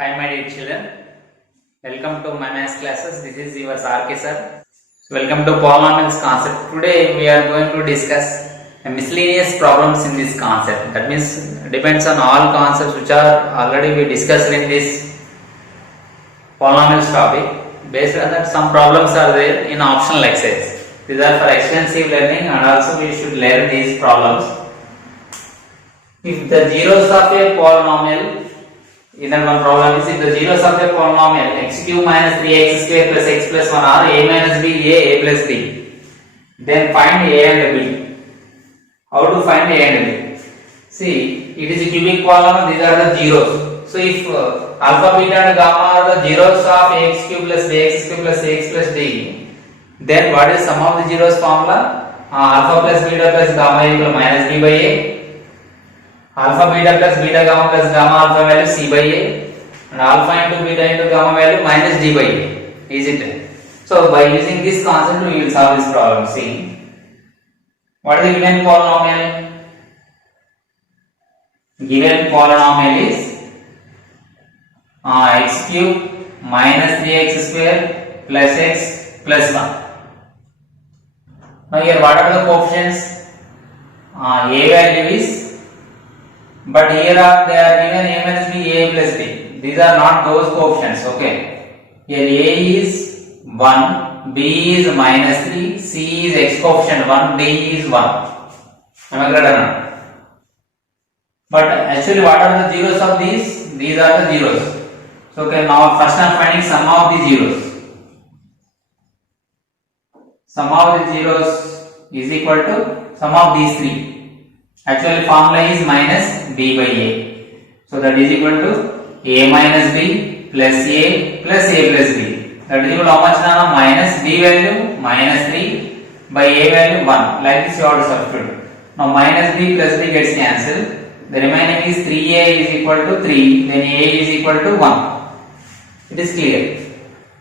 Hi my dear children, welcome to my maths classes. This is your RK sir. So welcome to polynomials concept. Today we are going to discuss miscellaneous problems in this concept. That means depends on all concepts which are already we discussed in this polynomials topic. Based on that, some problems are there in optional exercise. These are for extensive learning and also we should learn these problems. If the zeros of a polynomial, in that one problem is if the zeros of a polynomial x cube minus 3x square plus x plus 1 are a minus b, a plus b, then find a and b. How to find a and b? See, it is a cubic polynomial, these are the zeros. So if alpha, beta and gamma are the zeros of ax cube plus bx cube plus ax plus d, then what is sum of the zeros formula? Alpha plus beta plus gamma equal minus b by a. Alpha beta plus beta gamma plus gamma alpha value c by a, and alpha into beta into gamma value minus d by a. Is it? So by using this concept we will solve this problem. See, what is the given polynomial? Given polynomial is x cube minus 3x square plus x plus 1. Now here what are the coefficients? A value is, but here they are given a minus b, a plus b. These are not those coefficients. Okay. Here a is 1, b is minus 3, c is x coefficient 1, d is 1. Am I correct or not? But actually, what are the zeros of these? These are the zeros. So okay, now first I am finding sum of the zeros. Sum of the zeros is equal to sum of these three. Actually formula is minus b by a. So that is equal to a minus b plus a plus a plus b. That is equal to how much now? Minus b value minus 3 by a value 1. Like this you have to substitute. Now minus b plus b gets cancelled. The remaining is 3a is equal to 3. Then a is equal to 1. It is clear.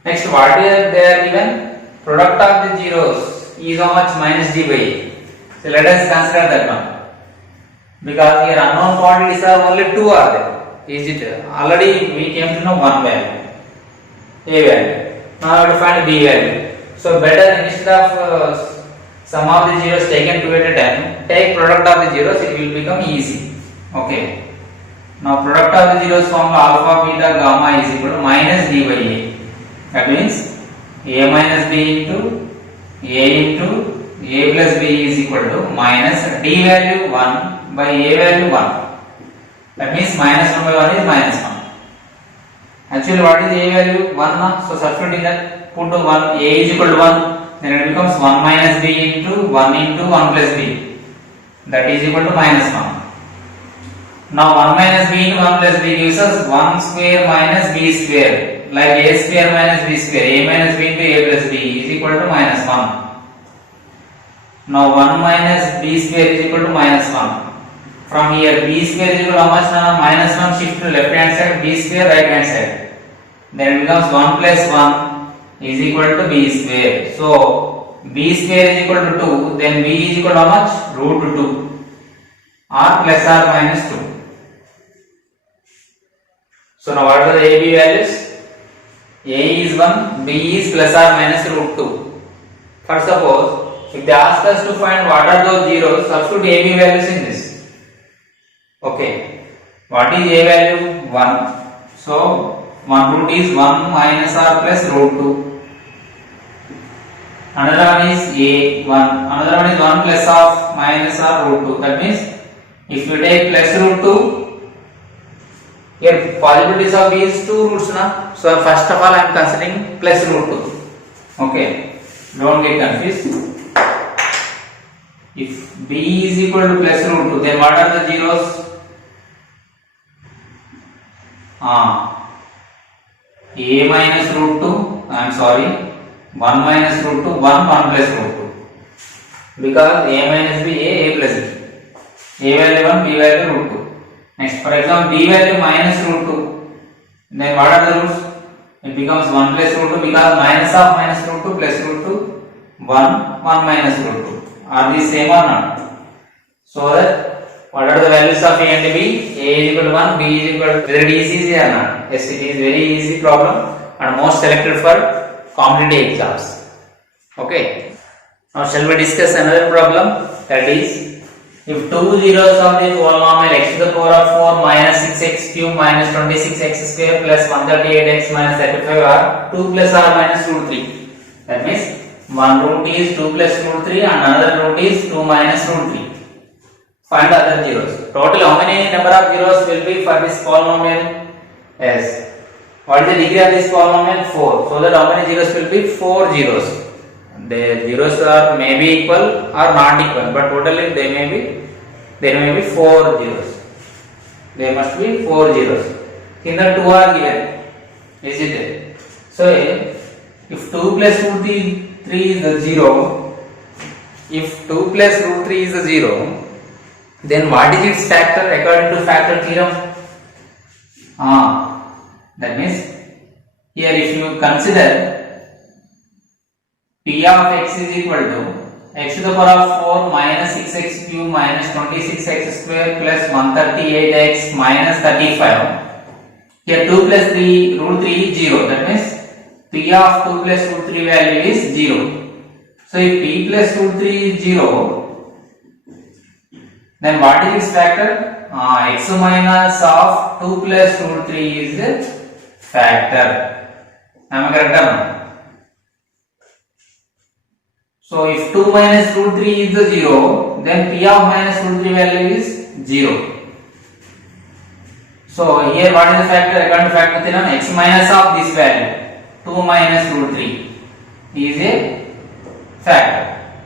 Next what is they are given? Product of the zeros is how much? Minus d by a. So let us consider that one. Because here unknown quantities are only 2 are there. Is it? Already we came to know one value, a value. Now I have to find b value. So better instead of sum of the zeros taken 2 at a time, take product of the zeros, it will become easy. Okay. Now product of the zeros formula alpha, beta, gamma is equal to minus d by a. That means a minus b into a plus b is equal to minus d value 1 by a value 1. That means minus 1 by 1 is minus 1. Actually what is a value? 1. So substituting that, put to 1, a is equal to 1, then it becomes 1 minus b into 1 plus b. That is equal to minus 1. Now 1 minus b into 1 plus b gives us 1 square minus b square. Like a square minus b square, a minus b into a plus b is equal to minus 1. Now 1 minus b square is equal to minus 1. From here b square is equal to how much now? Minus 1 shift to left hand side, b square right hand side. Then it becomes 1 plus 1 is equal to b square. So b square is equal to 2. Then b is equal to how much? Root 2 or plus or minus 2. So now what are the a b values? A is 1, b is plus or minus root 2. For suppose if they ask us to find what are those zeros, substitute a b values in this. Okay, what is a value? 1. So 1 root is 1 minus or plus root 2. Another one is a 1. Another one is 1 plus of minus or root 2. That means if you take plus root 2, here possibilities of these two roots na. So first of all I am considering plus root 2. Okay, don't get confused. If b is equal to plus root 2, then what are the zeros? A minus root 2, I am sorry, 1 minus root 2, 1 plus root 2. Because a minus b, a plus b. A value 1, b value root 2. Next, for example, b value minus root 2. Then what are the roots? It becomes 1 plus root 2 because minus of minus root 2 plus root 2, 1 minus root 2. Are these same or not? So that What are the values of A and B? A is equal to 1, B is equal to, whether it is easy or not? Yes, it is very easy problem and most selected for competitive exams. Okay. Now shall we discuss another problem, that is, if two zeros of the polynomial x to the power of 4 minus 6x cube minus 26x square plus 138x minus 35 are 2 plus or minus root 3. That means one root is 2 plus root 3 and another root is 2 minus root 3. Find other zeros. Total how many number of zeros will be for this polynomial? Yes. What is the degree of this polynomial? 4. So that how many zeros will be? 4 zeros. The zeros are may be equal or not equal, but totally there may be 4 zeros. There must be 4 zeros. In the 2 are given, is it? So if 2 plus root 3 is the 0, if 2 plus root 3 is the 0, then what is its factor according to factor theorem? That means here if you consider P of x is equal to x to the power of 4 minus 6x cube minus 26x square plus 138x minus 35. Here 2 plus 3 root 3 is 0. That means P of 2 plus root 3 value is 0. So if P plus root 3 is 0, then what is its factor? X minus of 2 plus root 3 is the factor. Am I correct or not? So if 2 minus root 3 is the 0, then P of minus root 3 value is 0. So here what is the factor? According to factor theorem, x minus of this value, 2 minus root 3 is a factor.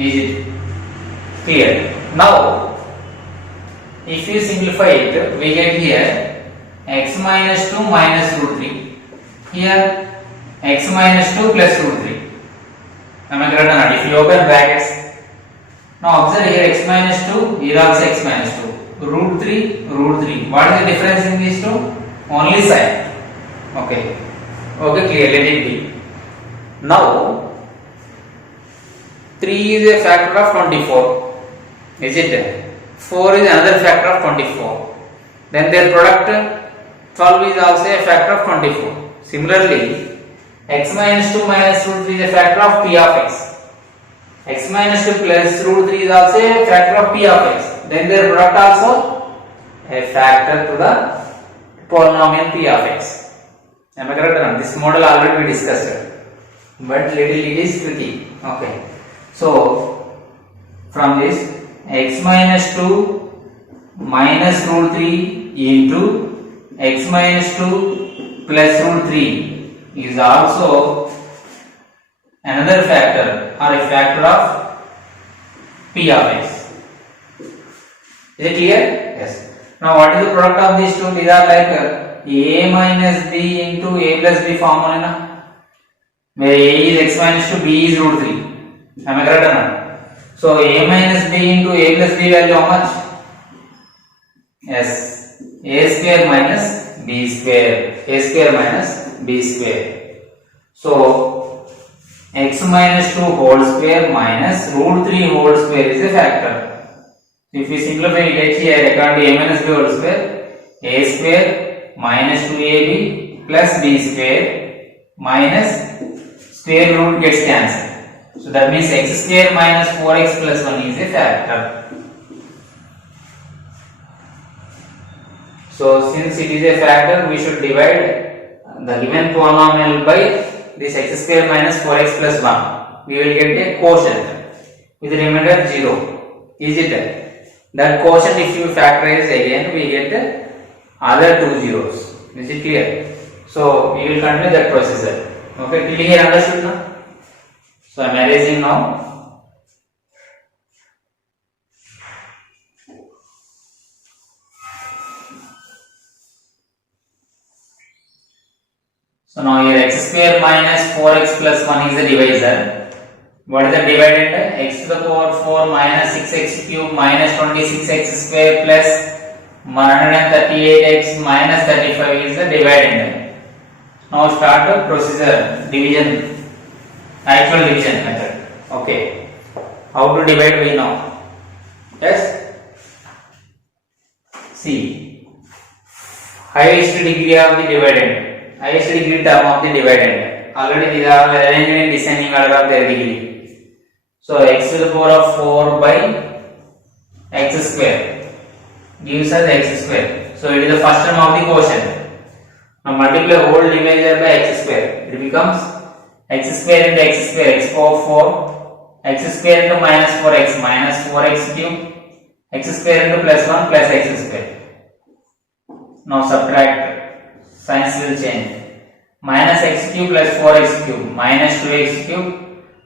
Is it clear? Now if you simplify it, we get here x minus 2 minus root 3. Here x minus 2 plus root 3. Am I correct or not? If you open brackets, now observe here x minus 2, here also x minus 2. Root 3, root 3. What is the difference in these two? Only sign. Okay. Okay, clear. Let it be. Now 3 is a factor of 24. Is it? 4 is another factor of 24. Then their product 12 is also a factor of 24. Similarly, x minus 2 minus root 3 is a factor of P of x. X minus 2 plus root 3 is also a factor of P of x. Then their product also a factor to the polynomial P of x. Am I correct or not? This model already we discussed, but little it is tricky. Okay. So from this x minus 2 minus root 3 into x minus 2 plus root 3 is also another factor or a factor of P of x. Is it clear? Yes. Now what is the product of these two? These are like a minus b into a plus b formula, where a is x minus 2, b is root 3. Am I correct or not? So a minus b into a plus b value how much? Yes, a square minus b square, a square minus b square. So x minus 2 whole square minus root 3 whole square is a factor. So if we simplify it, get here according to a minus b whole square, a square minus 2ab plus b square minus square root gets cancelled. So that means x square minus 4x plus 1 is a factor. So since it is a factor, we should divide the given polynomial by this x square minus 4x plus 1. We will get a quotient with the remainder 0. Is it? That quotient if you factorize again, we get other two zeros. Is it clear? So we will continue that procedure. Okay, till here understood now? So I am erasing now. So now here x square minus 4x plus 1 is the divisor. What is the dividend? X to the power 4 minus 6x cube minus 26x square plus 138x minus 35 is the dividend. Now start the procedure, division, actual division method. Okay. How to divide we know? Yes. see, highest degree of the dividend, highest degree term of the dividend. Already these are arranged in descending order of their degree. So x to the power of 4 by x square gives us x square. So it is the first term of the quotient. Now multiply whole divisor by x square. It becomes x square into x square, x power 4, x square into minus 4x cube, x square into plus 1 plus x square. Now subtract, signs will change. Minus x cube plus 4x cube minus 2x cube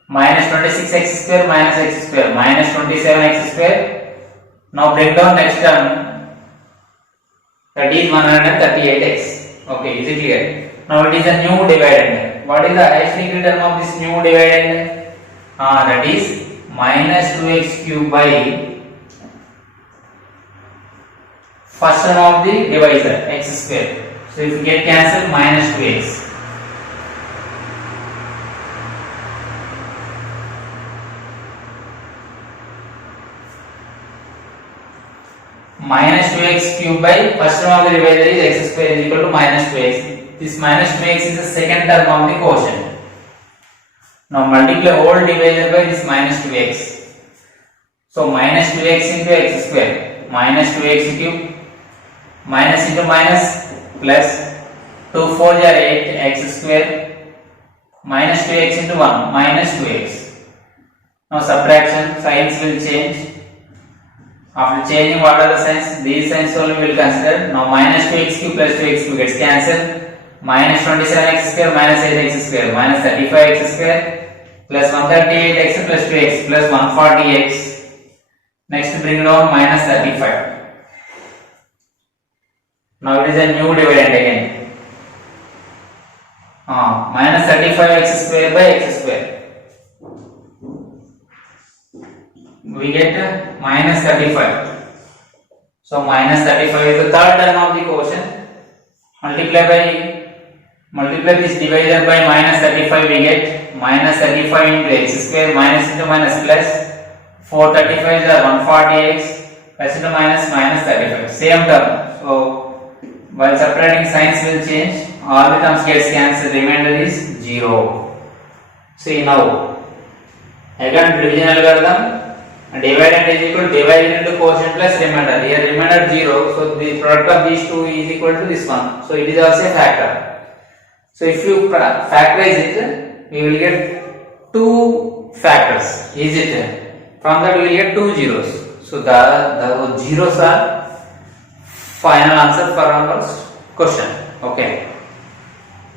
minus 26x square minus x square minus 27x square. Now break down next term, that is 138x. Okay, is it clear? Now it is a new dividend. What is the highest degree term of this new dividend? That is minus 2x cube by first term of the divisor x square. So if you get cancelled, minus 2x. Minus 2x cube by first term of the divisor is x square is equal to minus 2x. This minus 2x is the second term of the quotient. Now multiply whole divisor by this minus 2x. So minus 2x into x square minus 2x cube minus into minus plus 2 4 are 8 x square minus 2x into 1 minus 2x. Now subtraction, signs will change. After changing what are the signs? These signs only will consider. Now minus 2x cube plus 2x cube gets cancelled. Minus 27x square minus 8x square minus 35x square plus 138x plus 2x plus 140x. Next bring down minus 35. Now it is a new dividend again. Minus 35x square by x square. We get minus 35. So minus 35 is the third term of the quotient. Multiply this divisor by minus 35, we get minus 35 into x square minus into minus plus 4 35s are 140x plus into minus minus 35. Same term. So while subtracting, signs will change. All the terms gets cancelled. Remainder is 0. See now. Again division algorithm. Dividend is equal to divided into quotient plus remainder. Here remainder 0. So the product of these two is equal to this one. So it is also a factor. So if you factorize it, we will get 2 factors. Is it? From that we will get 2 zeros. So the zeros are final answer for our question. Okay.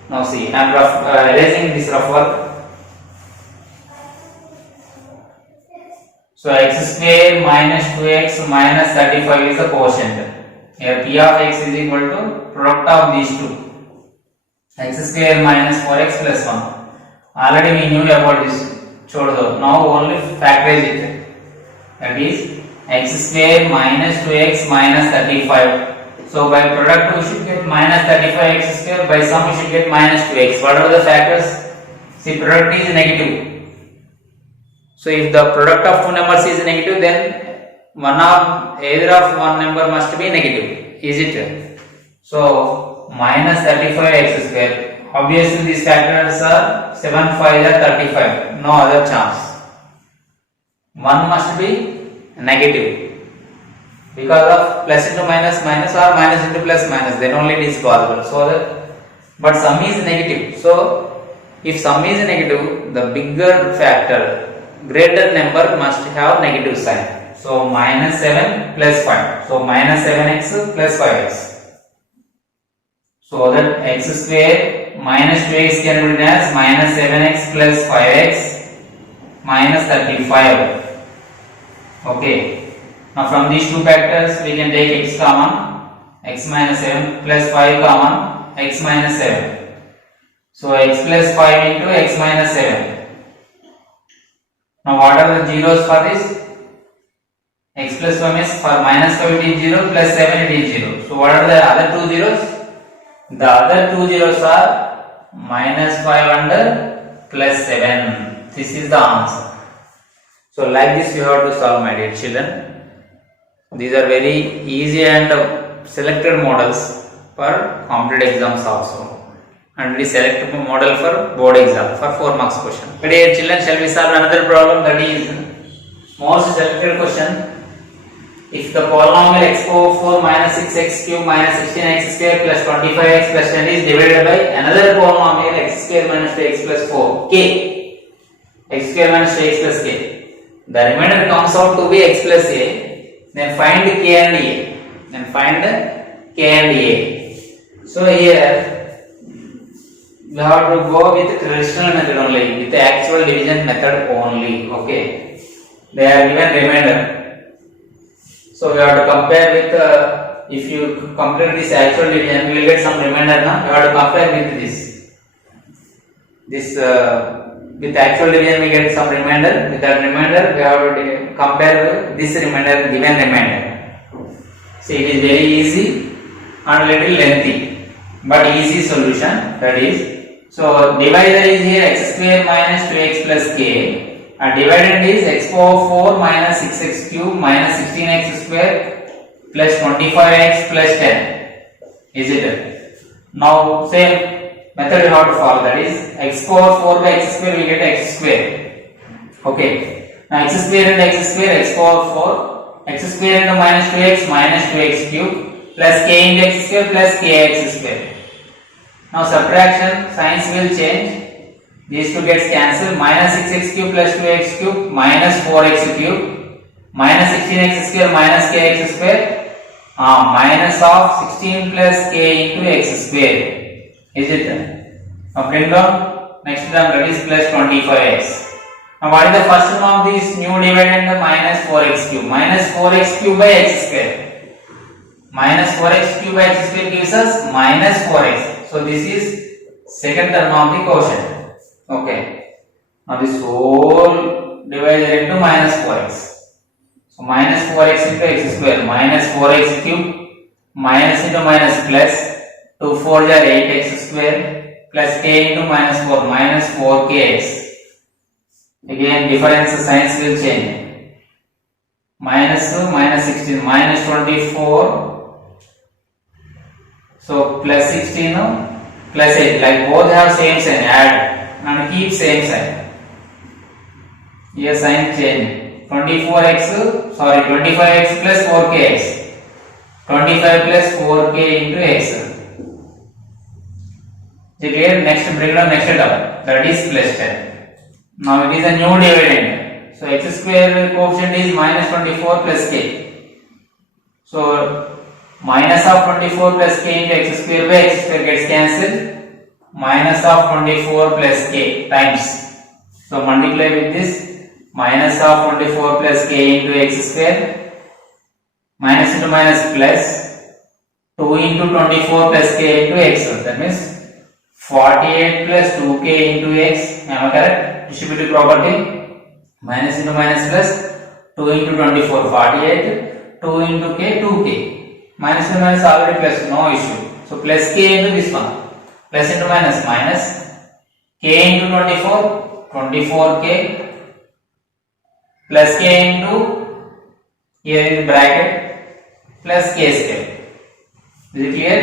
Now see, I am erasing this rough work. So x square minus 2x minus 35 is the quotient. Here p of x is equal to product of these two. X square minus 4x plus 1. Already we knew about this. Now only factorize it. That is x square minus 2x minus 35. So by product we should get minus 35x square. By sum we should get minus 2x. What are the factors? See, product is negative. So if the product of two numbers is negative, then either of one number must be negative. Is it? So minus 35x square. Obviously these factors are 7 5 are 35. No other chance. One must be negative. Because of plus into minus minus or minus into plus minus, then only it is possible. So that, but sum is negative. So if sum is negative, the bigger factor, greater number must have negative sign. So minus 7 plus 5. So minus 7x plus 5x. So that x square minus 2x can be written as minus 7x plus 5x minus 35. Okay. Now from these two factors we can take x common, x minus 7 plus 5 common, x minus 7. So x plus 5 into x minus 7. Now what are the zeros for this? X plus 1 is for minus 5 it is 0, plus 7 it is 0. So what are the other two zeros? The other two zeros are minus 5 and plus 7. This is the answer. So like this you have to solve, my dear children. These are very easy and selected models for competitive exams also, and we select model for board exam for 4 marks question. Today children shall we solve another problem, that is most selected question. If the polynomial x power 4 minus 6x cube minus 16x square plus 25x plus 10 is divided by another polynomial x square minus 2x plus 4 k, x square minus 2x plus k, the remainder comes out to be x plus a, then find k and a, So here we have to go with traditional method only, with the actual division method only. Okay, they are given remainder. So we have to compare with, if you complete this actual division, we will get some remainder now. We have to compare with this. With actual division we get some remainder. With that remainder we have to compare with this remainder, given remainder. See, it is very easy and little lengthy, but easy solution, that is. So divisor is here x square minus 2x plus k. And dividend is x power 4 minus 6x cube minus 16x square plus 25x plus 10. Is it? Now same method we have to follow, that is x power 4 by x square we get x square. Okay. Now x square and x power 4, x square into minus 2x cube plus k into x square plus kx square. Now subtraction signs will change. These two gets cancelled. Minus 6x cube plus 2x cube minus 4x cube minus 16x square minus kx square, minus of 16 plus k into x square. Is it? Now bring down next term, that is plus 25x. Now what is the first term of this new dividend? The minus 4x cube. Minus 4x cube by x square. Minus 4x cube by x square gives us minus 4x. So this is second term of the quotient. Okay, now this whole divided into minus 4x. So minus 4x into x square minus 4x cube minus into minus plus 2 4 are 8x square plus k into minus 4 minus 4kx. Again difference signs will change. Minus 16 minus 24. So plus 16 plus 8, like both have same sign, add and keep same sign. Here sign change. 25x plus 4kx. 25 plus 4k into x. Clear? Next bring down next term, that is plus 10. Now it is a new dividend. So x square coefficient is minus 24 plus k. So minus of 24 plus k into x square by x square gets cancelled. Minus of 24 plus k times. So multiply with this, minus of 24 plus k into x square, minus into minus plus 2 into 24 plus k into x. That means 48 plus 2k into x. Am I correct? Distributive property. Minus into minus plus 2 into 24, 48, 2 into k, 2k. Minus into minus already plus, no issue. So plus k into this one. Plus into minus, minus k into 24, 24k plus k into, here is bracket, plus k square. Is it clear?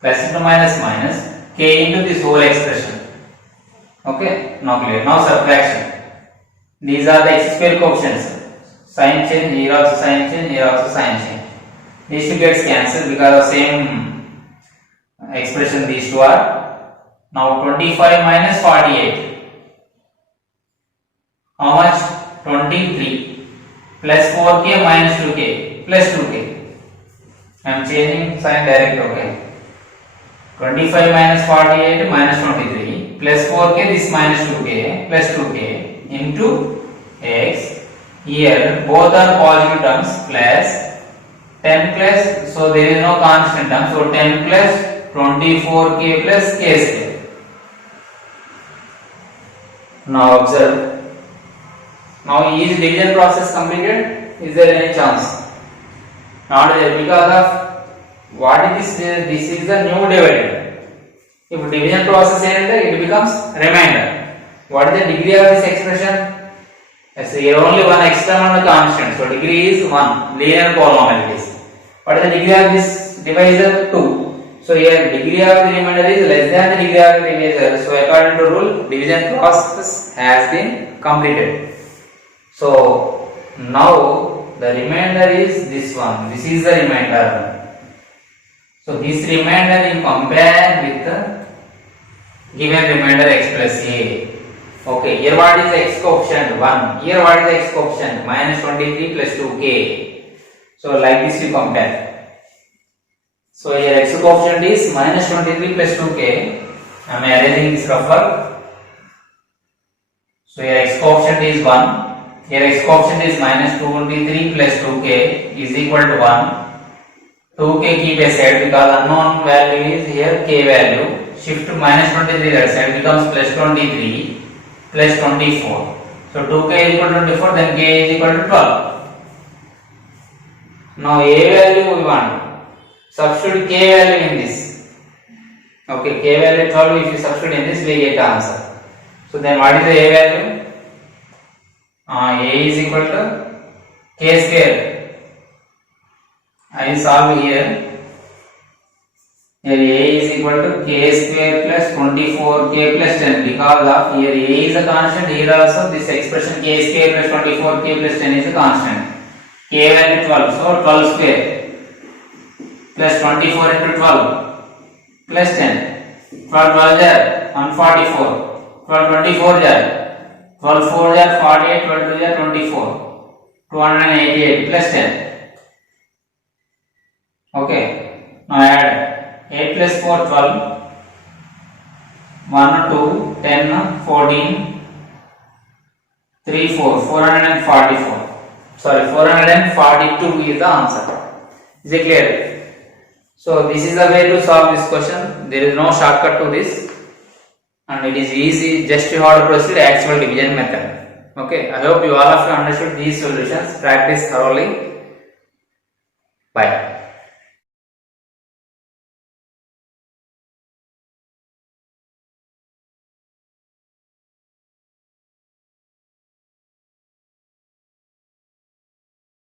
Plus into minus, minus k into this whole expression. Okay, now clear. Now subtraction. These are the x square coefficients. Sign change, here also sign change, here also sign change. These two gets cancelled because of same expression these two are. Now 25 minus 48. How much? 23 plus 4k minus 2k plus 2k. I am changing sign direct. Okay. 25 minus 48 minus 23 plus 4k, this minus 2k plus 2k into x. Here both are positive terms, plus 10 plus, so there is no constant term, so 10 plus 24k plus k square. Now observe. Now is division process completed? Is there any chance? Not there, because of what is this? This is the new dividend. If division process ends, it becomes remainder. What is the degree of this expression? Yes, here only one external constant, so degree is 1, linear polynomial it is. What is the degree of this divisor 2. So here degree of the remainder is less than the degree of the divisor. So according to rule, division process has been completed. So now the remainder is this one. This is the remainder. So this remainder you compare with the given remainder x plus a. Okay, here what is the x coefficient? 1. Here what is the x coefficient? Minus 23 plus 2k. So like this you compare. So here x coefficient is minus 23 plus 2k. I am arranging this rougher. So here x coefficient is 1. Here x coefficient is minus 23 plus 2k is equal to 1. 2k keep aside because unknown value is here k value. Shift minus 23 that side becomes plus 23 plus 24. So 2k is equal to 24, then k is equal to 12. Now a value we want. Substitute k value in this. Okay, k value 12 if you substitute in this we get the answer. So then what is the a value? A is equal to k square. I solve here. Here a is equal to k square plus 24k plus 10 because of here a is a constant, here also this expression k square plus 24k plus 10 is a constant. K value 12, so 12 square plus 24 into 12 plus 10. 12 12 jar 144, 12 24 jar 12 4 jar 48, 12 2 jar 24, 288 plus 10. Okay, now add 8 plus 4 12, 1 2 10 14 3 4 444. Sorry, 442 is the answer. Is it clear? So this is the way to solve this question. There is no shortcut to this and it is easy, just you have to proceed actual division method. Okay, I hope you all of you understood these solutions. Practice thoroughly. Bye.